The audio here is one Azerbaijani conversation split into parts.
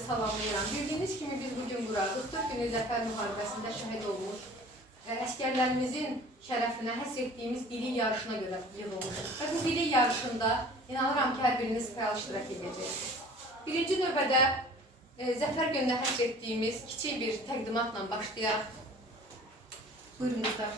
Salamlayıram. Bildiyiniz kimi biz bugün burada 44 günü Zəfər müharibəsində şəhid olmuş əsgərlərimizin şərəfinə həsr etdiyimiz bilik yarışına görə yığılmışıq. Və bu bilik yarışında inanıram ki, hər biriniz fəal iştirak edəcəksiniz. Birinci növbədə Zəfər gününə həsr etdiyimiz kiçik bir təqdimatla başlayaq. Buyurunuzlar.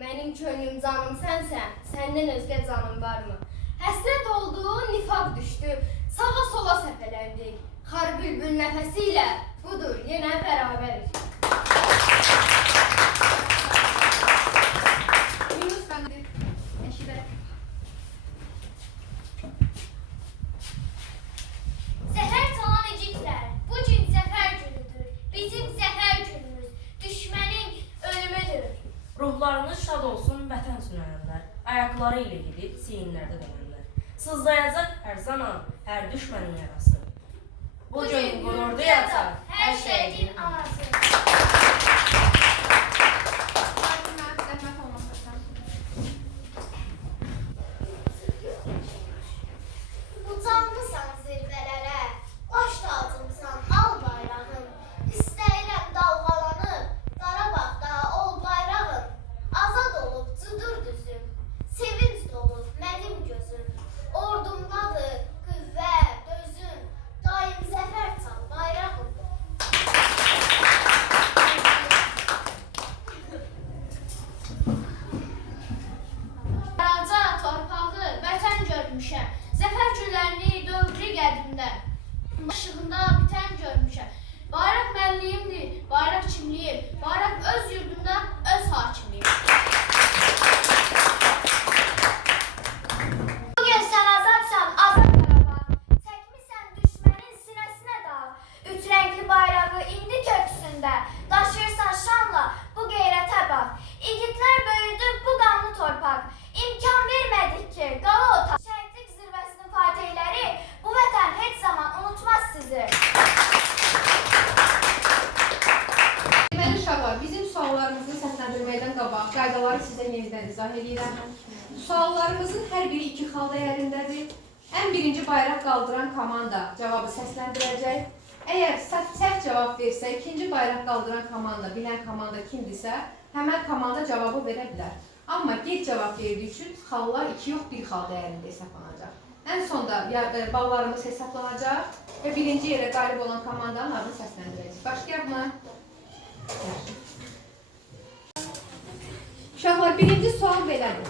Benim könlüm canım sensen, senden özge canım var mı? Həsrət oldu, nifaq düşdü, sağa sola səpələndik. Xar bülbül nəfəsiyle budur, yenə bərabərik. Yunus bəndi, Nəşibə. Zəfər çalan igidlər, bugün zəfər günüdür. Bizim zəfər günümüz, düşmənin ölümüdür. Ruhlarınız şad olsun vətən sürənlər, ayaqları ilə gedib siyinlərdə dönənlər. Sızlayacaq hər zaman, hər düşmənin yarası. Bugün qürurda yataq, hər şeyin anası. Zəhmət olmasa. Işığında bitən görmüşəm. Bayraq mənliyimdir, bayraq kimliyim, bayraq öz yurdumda öz hakimliyim. Bugün sən azadsan, azad Qarabağ. Çəkmisən düşmənin sinəsinə dağ. Üç rəngli bayrağı indi köksündə. Daşıyırsan şanla bu qeyrətə bax. İgidlər böyüdü bu qanlı torpaq. İmkan vermədik ki, qala otaq. Şəhidlik zirvəsinin fatihləri bu vətən heç zaman unutmaz sizi. Deməli uşaqlar, bizim suallarımızı səsləndirməkdən qabaq qaydaları sizə yenidən izah edirəm. Suallarımızın hər biri 2 xal dəyərindədir. Ən birinci bayraq qaldıran komanda cavabı səsləndirəcək. Əgər səhv cavab versə, ikinci bayraq qaldıran komanda, bilən komanda kimdirsə, həmən komanda cavabı verə bilər. Amma gec cavab verdiyi üçün xallar 2 yox, 1 xal dəyərində hesablanacaq. Ən sonda ballarımız hesablanacaq və birinci yerə qalib olan komandanın adını səsləndirəcək. Başlayaq mı? Uşaqlar, birinci sual belədir.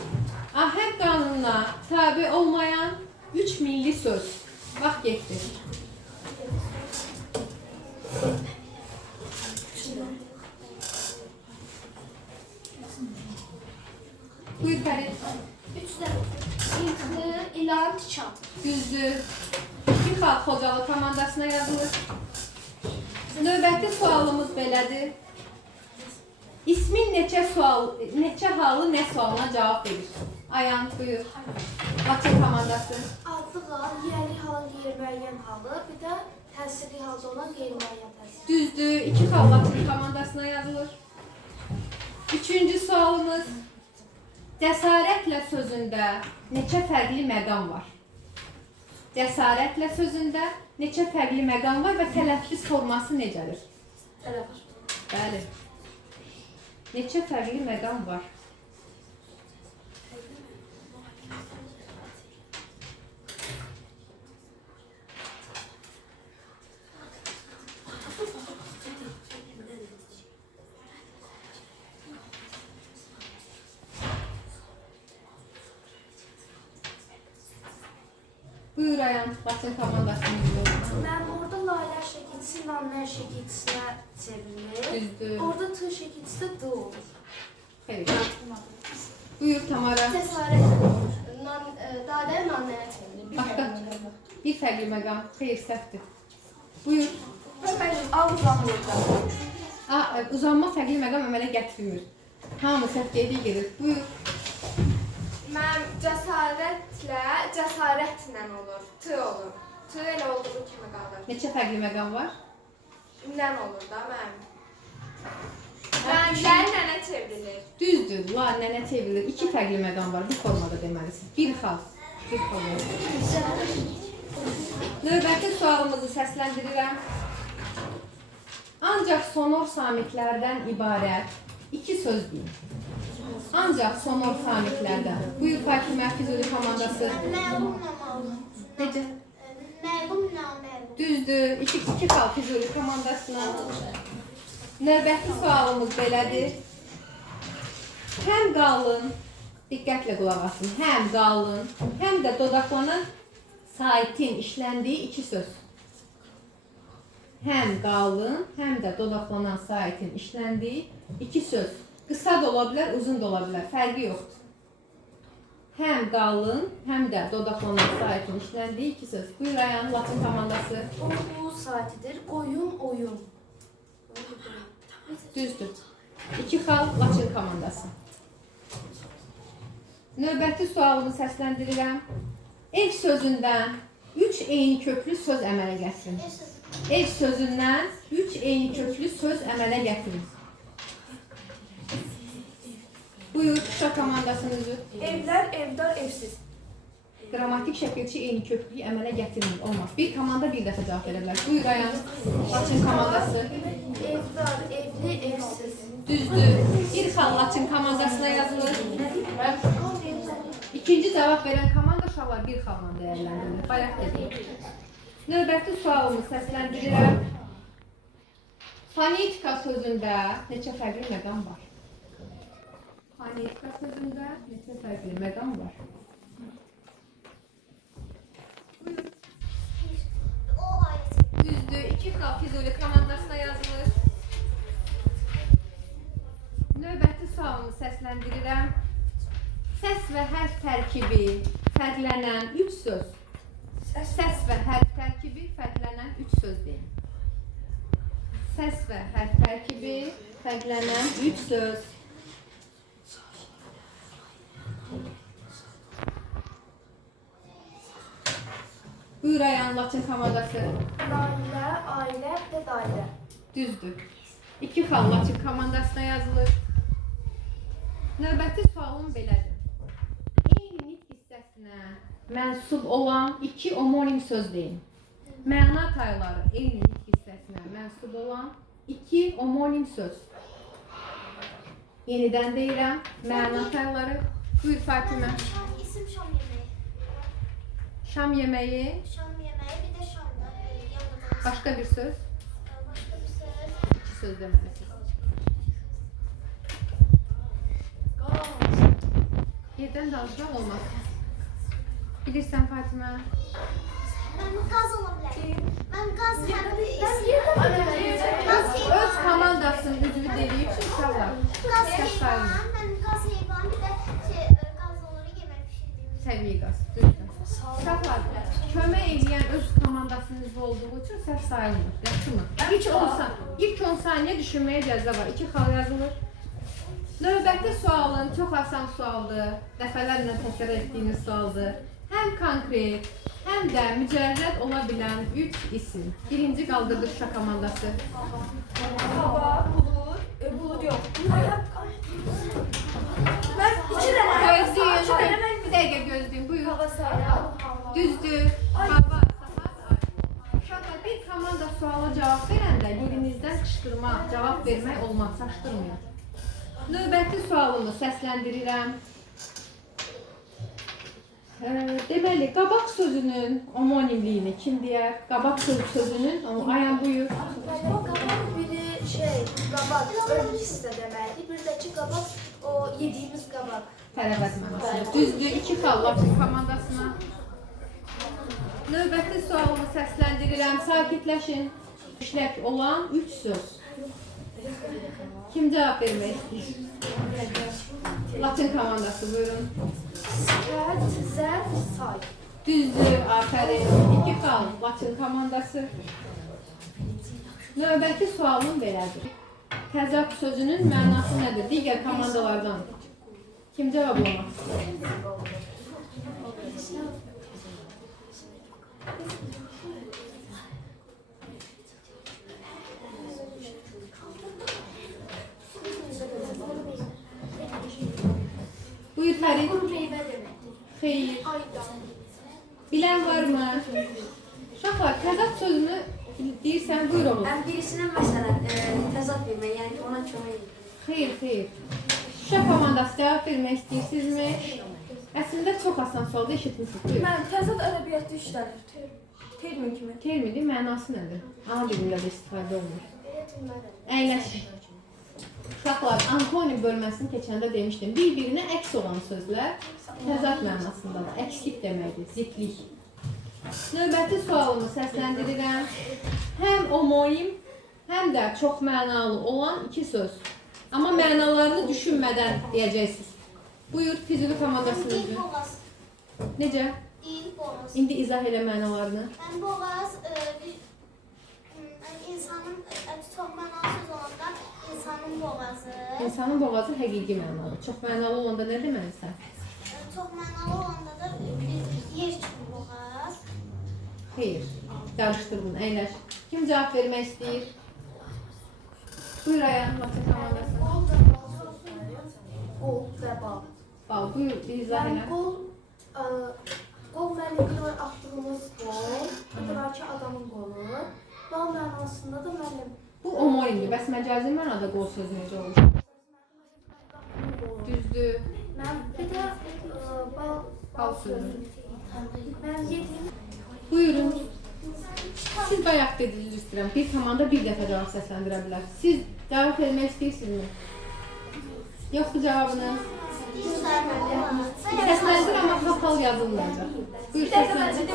Ahəng qanununa tabi olmayan 3 milli söz. Bax, getdi. Buyur Fərid. 3-də İntili, İlan, Tikan. Düzdür. 2 xal Xocalı komandasına yazılır. Növbəti sualımız belədir. İsmin neçə halı nə sualına cavab verir? Ayan, buyur. Laçın komandası. Adlı hal, yiyəli halın qeyri-müəyyən halı, bir də təsirli halda olan qeyri-müəyyən təsir. Düzdür. 2 xal Laçın komandasına yazılır. Üçüncü sualımız. Cəsarətlə sözündə neçə fərqli məqam var? Cəsarətlə sözündə neçə fərqli məqam var və tələffüz forması necədir? Tələffüz. Bəli. Neçə fərqli məqam var? Buyur Ayan, Laçın komandasını izliyoruz. Mən orada laylar şəkilçisi nanlar şəkilçisinə çevrilir. Düzdür. Orada tığ şəkilçisi də d olur. Xeyr. Buyur Tamara. Cəsarət dadə nanəyə çevrilir. Başqa. Bir fərqli məqam. Xeyr, səhvdir. Buyur. Uzanma fərqli məqam əmələ gətirmir. Hamı səhv gediyi gedir. Buyur. Mən cəsarətlə olur, t olur. T elə olduğu kimi qalır. Neçə fərqli məqam var? Nən olur da mənim. Rənglər nənə çevrilir. Düzdür. La, nənə çevrilir. 2 fərqli məqam var. Bu formada deməlisiniz. Bir xal. Bir formada. Növbəti sualımızı səsləndirirəm. Ancaq sonor samitlərdən ibarət 2 söz deyin. Ancaq sonor samitlərdən. Buyur Fakimə, Füzuli komandası. Məlum nəmalum. Necə? Məlum naməlum. Düzdür. 2 xal Füzuli komandasına. Növbəti sualımız belədir. Həm qalın, diqqətlə qulaq asın, həm qalın, həm də dodaqlanan saitin işləndiyi 2 söz. Həm qalın, həm də dodaqlanan saitin işləndiyi 2 söz. Qısa da ola bilər, uzun da ola bilər, fərqi yoxdur. Həm qalın, həm də dodaqlanan saitin işləndiyi 2 söz. Buyur Ayan, Laçın komandası. O saatidir, qoyun, oyun. Düzdür. 2 xal Laçın komandası. Növbəti sualımı səsləndirirəm. Ev sözündən 3 eyni köklü söz əmələ gətirin. Ev sözündən 3 eyni köklü söz əmələ gətirin. Buyur, Şuşa komandasının üzü. Evlər, evdar, evsiz. Qrammatik şəkilçi eyni köklüyü əmələ gətirmir. Olmaz. Bir komanda bir dəfə cavab verə bilər. Buyur Ayan, Laçın komandası. Evdar, evli, evsiz. Düzdür. Bir xal Laçın komandasına yazılır. İkinci cavab verən komanda uşaqlar bir xalla dəyərləndirilir. Bayaq dedim. Növbəti sualımı səsləndirirəm. Fonetika sözündə neçə fərqli məqam var? Fonetika sözündə neçə fərqli məqam var? O ayəti. qal Füzuli komandasına yazılır. Növbəti sualımı səsləndirirəm. Səs və hərf tərkibi fərqlənən 3 söz. Səs və hərf tərkibi fərqlənən 3 söz deyin. Səs və hərf tərkibi fərqlənən 3 söz. Buyur Ayhan, Latin komandası. Nailə, ailə, bir də dairə. Düzdür. 2 xal Latin komandasına yazılır. Növbəti sualım belədir. Eyni nitq hissəsinə mənsub olan 2 omonim söz deyin. Məna tayları eyni nitq hissəsinə mənsub olan 2 omonim söz. Yenidən deyirəm, məna tayları. Buyur Fatimə. İsim şam yemeği. Şam yeməyi, Şam yemeği bir de şamda yanında başqa bir söz. başka bir söz. 2 söz deməlisiniz. Yerdən danışmaq olmaz. Bilirsən Fatimə. Ben gaz olabilir. Ben gaz Öz komandasının üzvü deyib uşaqlar. Gaz Səs heyvan. sayılmır. Ben gaz heyvan bir de gaz olur yemek pişirdiğimiz. Təbii qaz. Düzdür. Uşaqlar, kömək edən öz komandasının üzvü olduğu üçün səs sayılmır. Yaxşımı? İlk 10 saniyə düşünməyə icazə var. 2 xal yazılır. Növbəti sualın çox asan sualdır. Dəfələrlə təkrar etdiyiniz sualdır. Həm konkret, həm də mücərrəd ola bilən 3 isim. Birinci qaldırdı Şuşa komandası. Hava, bulur, bulur yok. Ben iki de Gözləyin, bir dəqiqə gözləyin. Buyur. Düzdür. Hava, saat, ay. Uşaqlar, bir komanda suala cavab verəndə yerinizdən qışqırma, cavab vermək olmaz, çaşdırmayın. Növbəti sualımı səsləndirirəm. Deməli, qabaq sözünün omonimliyini kim deyər? Qabaq sözünün, Ayhan buyur. Qabaq biri qabaq, ön hissə deməkdir. Bir də ki, qabaq o yediyimiz qabaq. Tərəvəz mənası. Düzdür, 2 xal Latin komandasına. Növbəti sualımı səsləndirirəm. Sakitləşin. İşlək olan 3 söz. Kim cavab vermək istəyir? Latin komandası, buyurun. Sifət, zərf, say. Düzdür, afərin. 2 xal Latin komandası. Növbəti sualım belədir. Təzad sözünün mənası nədir? Digər komandalardan. Kim cavablamaq istəyir? Buyur Fərid. Meyve demek. Xeyr. Bilən varmı? Uşaqlar, təzad sözünü deyirsən, buyur oğlum. Birisinin məsələn təzad vermək, yəni ki, ona kömək edir. Xeyr. Şuşa komandası cavab vermək istəyirsinizmi? Əslində çox asan sualda eşitmişsiniz. Buyur. Ben təzad ədəbiyyatı işlənir. Termin kimi. Terminin mənası nədir? Ana dilində də istifadə olunur. Əyləşin. Uşaqlar, antonim bölməsini keçəndə demişdim. Bir-birinə əks olan sözlər təzad mənasındadır. Əkslik deməkdir, zidlik. Növbəti sualımı səsləndirirəm. Həm omonim, həm də çox mənalı olan 2 söz. Amma mənalarını düşünmədən deyəcəksiniz. Buyur, Füzuli komandasını Dil üzvü. boğaz. Necə? Dil boğaz. İndi izah elə mənalarını. Ben boğaz bir insanın çok manalı söz olanda insanın boğazı. İnsanın boğazı həqiqi mənalı. Çox mənalı olanda nə deməlisən? Çok manalı olanda da bir yer kimi boğaz. Xeyr. Qarışdırdın, əyləş. Kim cavab vermək istəyir? Buyur Ayhan, Latin komandası. Qol və bal. Bal, buyur, bir izah elə. Qol müəllimlər atdığımız qol, bir də ki, adamın qolu. Bal mənasında da müəllim. Bu omonimdir. Bəs məcazi mənada qol sözü necə olur? Düzdür. Mən bir də Bal sözü. mən yedim. Buyurun. Siz bayaq dediniz istəyirəm. Bir komanda bir dəfə cavab səsləndirə bilər. Siz cavab vermək istəyirsinizmi? Yoxdur cavabınız. Səsləndir, amma kapalı yazılmayacaq. Buyur, səsləndir.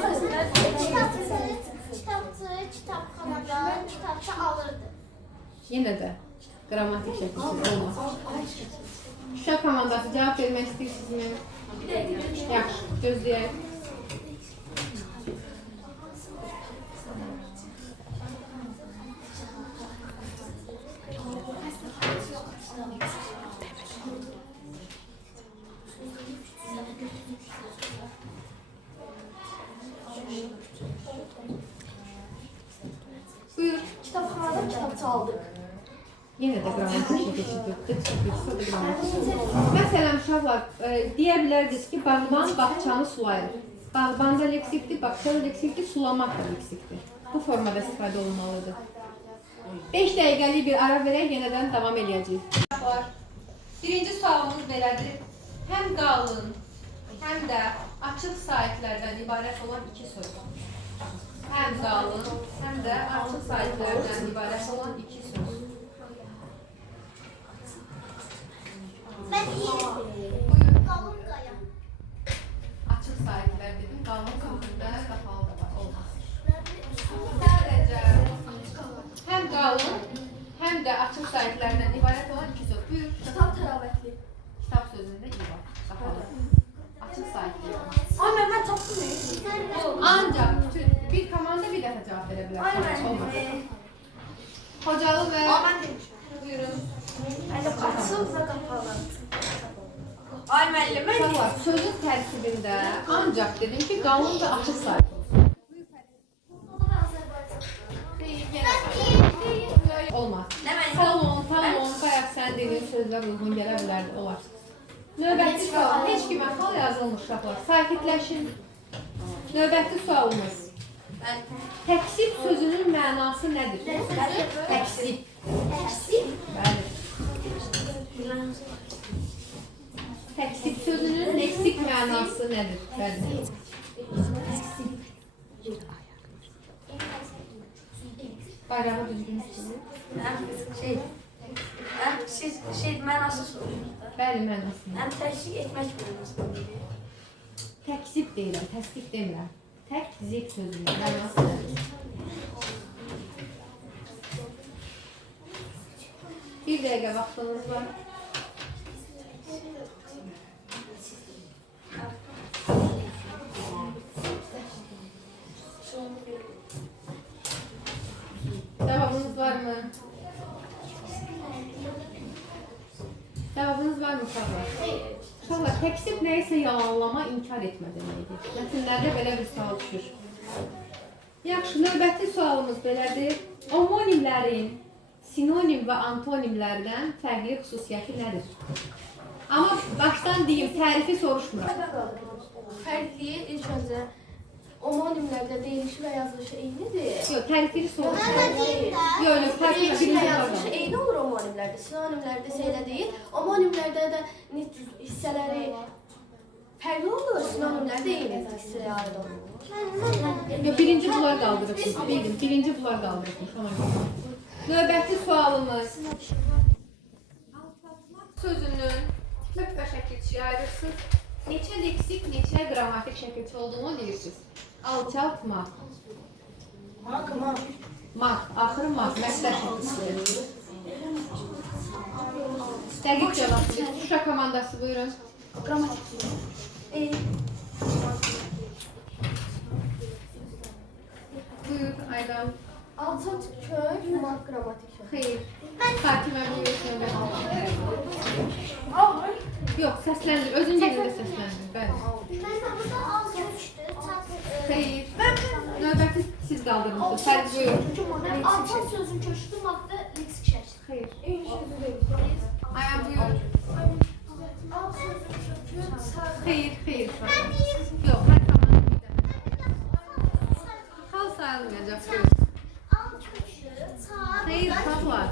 Kitapçı kitabxanada kitabça alırdı. Yenə də qrammatik şəkilçi olmaz. Uşaq komandası cavab vermək istəyirsinizmi? Yaxşı, gözləyək. Buyur. Kitabxanada kitabça aldıq. Yenə də qrammatik şəkilçi. Məsələn, uşaqlar, deyə bilərdiniz ki, bağban bağçanı sulayır. Bağban da leksikdir, bağça da leksikdir, sulamaq da leksikdir. Bu formada istifadə olunmalıdır. 5 dəqiqəlik bir ara verək, yenədən davam edəcəyik. Birinci sualımız belədir. Həm qalın, həm də açıq sahitlərdən ibarət olan iki söz. Həm qalın, həm də açıq sahitlərdən ibarət olan iki söz. Ben iyi. Buyurun. Qalın qaya. Açıq sahitlər dedim, qalın sahildə qapalı da var, olmaz. Sadəcə həm qalın, həm də açıq sahitlərdən ibarət olan iki söz. Buyur. Kitab təravətli. Kitab sözündə i var, qapalı. Açıq sahitlər. Ay, mən tapdım. Ancaq bir komanda bir dəfə cavab verə bilər. Olmaz. Xocalı və... Buyurun. Açıq və qapalı. Ay müəllim, mən Uşaqlar, sözün tərkibində ancaq dedim ki, qalın və açıq sahit olsun. Olmaz. Talon, bayaq sən dediyin sözlər uyğun gələ bilər, olar. Növbəti sual, heç kimə xal yazılmış uşaqlar. Sakitləşin. Növbəti sualımız. Təksib sözünün mənası nədir? Təksib. Bəli. Təksib sözünün leksik mənası nədir? Bəli. Bayrağı düzgün istəyir. Mənası sorulur. Bəli, mənası. Təşkil etmək mənası. Təksib deyirəm, təsdiq demirəm. Təkzib sözünün mənası nədir? Bir dəqiqə vaxtınız var. Cevabınız var mı? Cevabınız var mı uşaqlar? Uşaqlar, təksib nəysə yalanlama, inkar etmə deməkdir. Mətnlərdə belə bir sual düşür. Yaxşı, növbəti sualımız belədir. Homonimlərin sinonim və antonimlərdən fərqli xüsusiyyəti nədir? Amma başdan deyim, tərifi soruşmuram. Fərqliyi ilk öncə homonimlərdə deyilişi və yazılışı eynidir. Yox, tərifini soruşmuram. Yox, tərifini Deyilişi və birinci yazılışı proqram. eyni olur homonimlərdə. Sinonimlərdə isə elə deyil. Homonimlərdə də hissələri fərqli olur. Sinonimlərdə eyni hissəyə aid olur. Yox, birinci bunlar qaldırıbsınız. Bildim, birinci bunlar qaldırıbmış. Ona görə. Növbəti sualımız. Alçaltmaq sözünün kök və şəkilçiyə ayırırsınız. Neçə leksik, neçə qrammatik şəkilçi olduğunu deyirsiniz. Alçaltmaq. Maq, axırı maq, məqsəd şəkilçiləri. Dəqiq cavab. Şuşa komandası buyurun. Buyur, Aydal. Alçat kök, maq qrammatik şəkil. Xeyr. Fakimə buyursun. Yox, səsləndir. Özün yerində səsləndir. Bəli. Burada az köçdü. Xeyr. Növbəti siz qaldırmışsınız. Fərq buyurun. Alçat sözün köçdü, maqda leksik şəkil. Xeyr. Eyni sözü deyil. Ayağım buyur. Alt sözün köçdü. Xeyr, xeyr. Yox, hər komanda bir dəfə. Xal sayılmayacaq. Buyur. Alt köçdü. Xeyr, uşaqlar.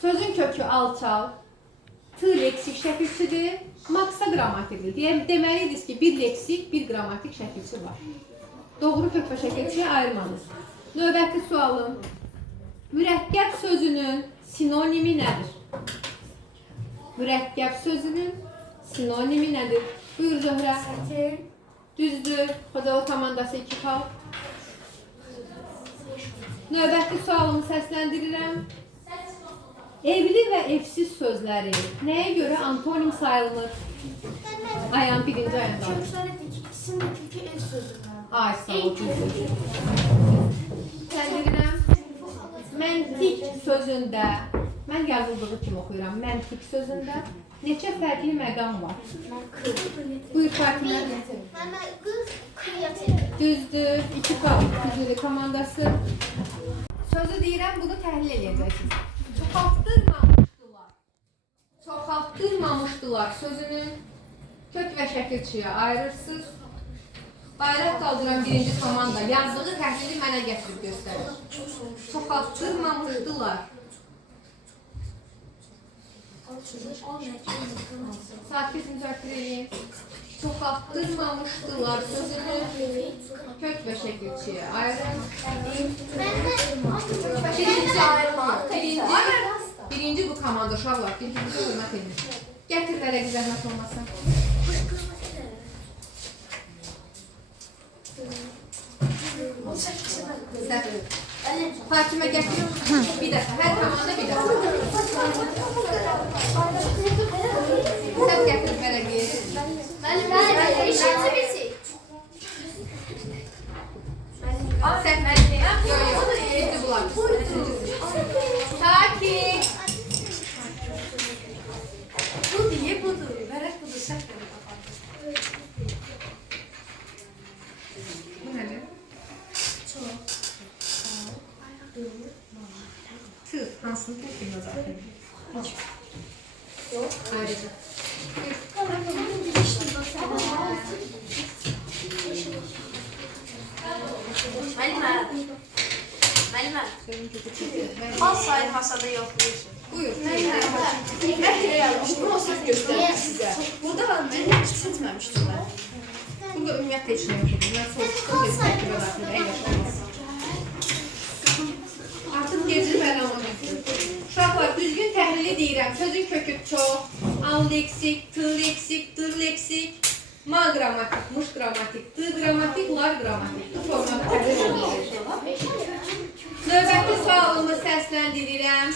Sözün kökü alçal. T leksik şəkilçidir. Maksa qrammatikdir. Deməliydiniz ki, bir leksik, bir qrammatik şəkilçi var. Doğru kök və şəkilçiyə ayırmanız. Növbəti sualım. Mürəkkəb sözünün sinonimi nədir? Mürəkkəb sözünün sinonimi nədir? Buyur Zöhrə. Düzdür. Xocalı komandası 2 xal. Növbəti sualımı səsləndirirəm. Evli və evsiz sözləri nəyə görə antonim sayılmır? Ayağın birinci ayağında. İkisinin de kökü ev sözünden. Ay sağ ol. Səsləndirirəm. Məntiq sözündə, mən yazıldığı kimi oxuyuram. Məntiq sözündə neçə fərqli məqam var? Buyur Fatimə. Düzdür. 2 qalıb. Füzuli komandası. Sözü deyirəm, bunu təhlil edəcəksiniz. Çoxaltdırmamışdılar sözünün kök və şəkilçiyə ayırırsınız. Bayraq qaldıran birinci komanda yazdığı təhlili mənə gətirib göstərir. Çoxaltdırmamışdılar. Sakit müzakirə edin. Çoxaltdırmamışdılar sözünü kök və şəkilçiyə ayırın. Birinci bu komanda uşaqlar, ikinci hörmət edin. Gətir vərəqi zəhmət olmasa. Səhv. Fatimə gətir. Bir dəfə, hər komanda bir dəfə. Səhv gətir vərəqi. İşinizi bitir. Səhv. Yox, yox. Bitti bunlar. Sakit. Bu diye budur. Vərəq budur. Səhv gətir. Bu nədir? Tığ, hansını təkdir zaten? Ayrıca. Müəllimə, Sözün kökü çəkdir. az sayı hasada yoxlayırsın. Buyur. Burada var, mən heç seçməmişdim mən. Burada ümumiyyətlə heç nə yoxdur. Mən soruşdum, bir tərkibə daxil əyləşməz. Artıq gecə bəlamanı. Uşaqlar, düzgün təhlili deyirəm. Sözün kökü çox, an leksik, tı leksik, dır leksik, ma qrammatik, muş qrammatik, dı qrammatik, lar qrammatik. Bu formatı təhlil edilir. Növbəti sualımı səsləndirirəm.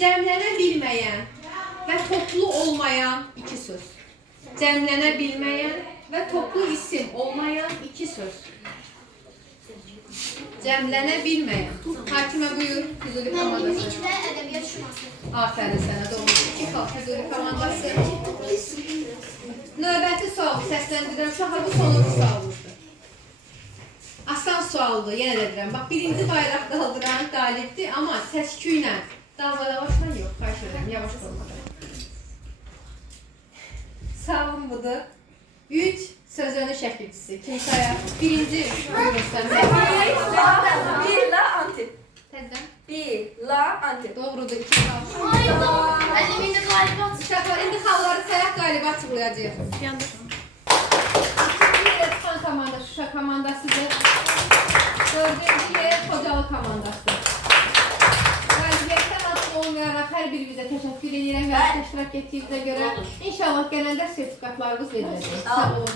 Cəmlənə bilməyən və toplu olmayan iki söz. Cəmlənə bilməyən və toplu isim olmayan iki söz. Cəmlənə bilməyən. Hakimə buyur, Füzuli komandası. İkidə ədəbiyyat şurası. Aferin sənə, doğru. 2 xal Füzuli komandası. Növbəti sual səsləndirirəm. Uşaqlar, bu sonuncu sualımızdır. Asan sualdır, yenə də deyirəm. Bax, birinci bayraq qaldıran qalibdir, amma səs-küy ilə. Dalva-yavaşla yox, xahiş edirəm, yavaş formada. Savun budur. 3 sözünün şəkilçisi. Kim sayar? Birinci göstərmək. Bir la anti. Təzdən. Bir la anti. Doğrudur, 2 xal. Əllim indi qalibat. Uşaqlar, indi xalları sayaq, qalibi açıqlayacaq. İkinci çıxan komanda Şuşa komandasıdır. Dördüncü yer Xocalı komandası. Qalibiyyətdən asılı olmayaraq hər birimizə təşəkkür edirəm və iştirak etdiyinizə görə. İnşallah gələndə sertifikatlarınız veriləcək. Sağ olun.